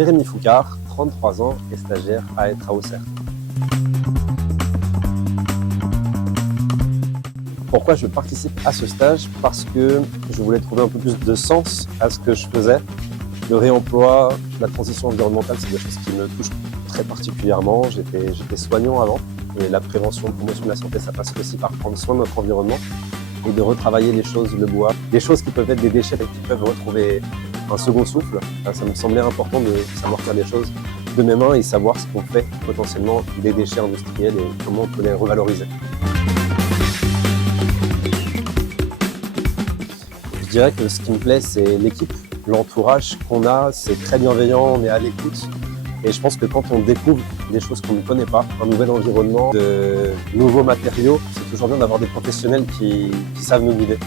Jérémy Foucard, 33 ans et stagiaire à être à Auxerre. Pourquoi je participe à ce stage? Parce que je voulais trouver un peu plus de sens à ce que je faisais. Le réemploi, la transition environnementale, c'est des choses qui me touchent très particulièrement. J'étais soignant avant et la prévention, la promotion de la santé, ça passe aussi par prendre soin de notre environnement et de retravailler les choses, le bois, des choses qui peuvent être des déchets et qui peuvent retrouver un second souffle. Ça me semblait important de savoir faire des choses de mes mains et savoir ce qu'on fait potentiellement des déchets industriels et comment on peut les revaloriser. Je dirais que ce qui me plaît, c'est l'équipe, l'entourage qu'on a, c'est très bienveillant, on est à l'écoute. Et je pense que quand on découvre des choses qu'on ne connaît pas, un nouvel environnement, de nouveaux matériaux, c'est toujours bien d'avoir des professionnels qui savent nous guider.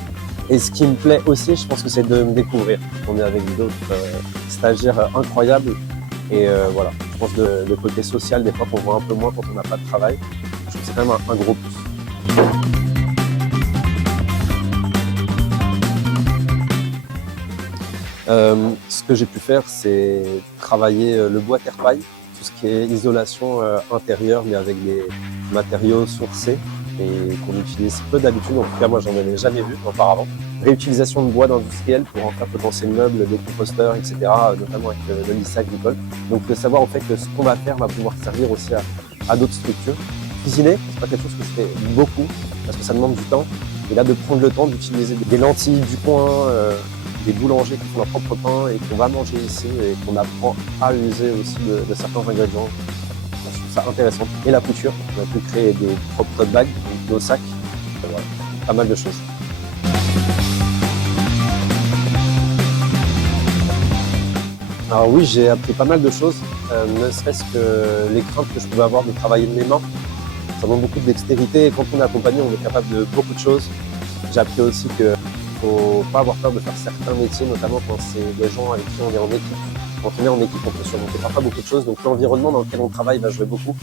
Et ce qui me plaît aussi, je pense que c'est de me découvrir. On est avec d'autres stagiaires incroyables. Et voilà, je pense que le côté social, des fois qu'on voit un peu moins quand on n'a pas de travail, je trouve que c'est quand même un gros plus. Ce que j'ai pu faire, c'est travailler le bois terre-paille, tout ce qui est isolation intérieure, mais avec des matériaux sourcés et qu'on utilise peu d'habitude. En tout cas, moi, j'en avais jamais vu auparavant. Réutilisation de bois d'industriel pour en faire potentiels meubles, des composteurs, etc., notamment avec le lycée agricole. Donc, de savoir en fait que ce qu'on va faire va pouvoir servir aussi à d'autres structures. Cuisiner, c'est pas quelque chose que je fais beaucoup parce que ça demande du temps. Et là, de prendre le temps d'utiliser des lentilles du coin, des boulangers qui font leur propre pain et qu'on va manger ici et qu'on apprend à user aussi de certains ingrédients. Je trouve ça intéressant. Et la couture, on a pu créer des propres tote bags, nos sacs, voilà, pas mal de choses. Alors oui, j'ai appris pas mal de choses, ne serait-ce que les craintes que je pouvais avoir de travailler de mes mains. Ça demande beaucoup de dextérité et quand on est accompagné, on est capable de beaucoup de choses. J'ai appris aussi que faut pas avoir peur de faire certains métiers, notamment quand c'est des gens avec qui on est en équipe. Quand on est en équipe, on peut surmonter parfois beaucoup de choses. Donc l'environnement dans lequel on travaille va jouer beaucoup.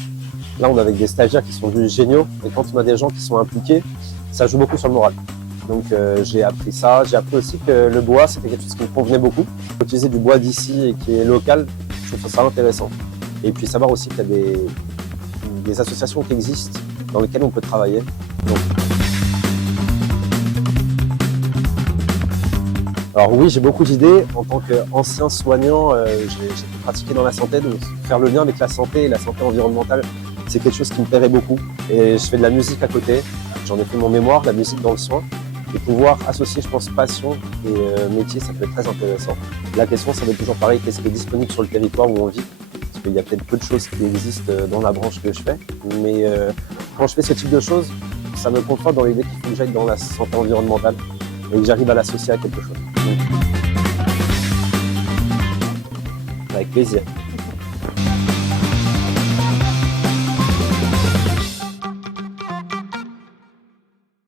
Là, on est avec des stagiaires qui sont venus géniaux. Et quand on a des gens qui sont impliqués, ça joue beaucoup sur le moral. Donc j'ai appris ça. J'ai appris aussi que le bois, c'était quelque chose qui me convenait beaucoup. Utiliser du bois d'ici et qui est local, je trouve ça intéressant. Et puis savoir aussi qu'il y a des associations qui existent dans lesquelles on peut travailler. Donc, alors oui, j'ai beaucoup d'idées. En tant qu'ancien soignant, j'ai pratiqué dans la santé, donc faire le lien avec la santé et la santé environnementale, c'est quelque chose qui me plairait beaucoup. Et je fais de la musique à côté. J'en ai fait mon mémoire, la musique dans le soin. Et pouvoir associer, je pense, passion et métier, ça peut être très intéressant. La question, ça va être toujours pareil, qu'est-ce qui est disponible sur le territoire où on vit? Parce qu'il y a peut-être peu de choses qui existent dans la branche que je fais. Mais quand je fais ce type de choses, ça me conforte dans l'idée qu'il faut que j'aille dans la santé environnementale et que j'arrive à l'associer à quelque chose. Donc, avec plaisir.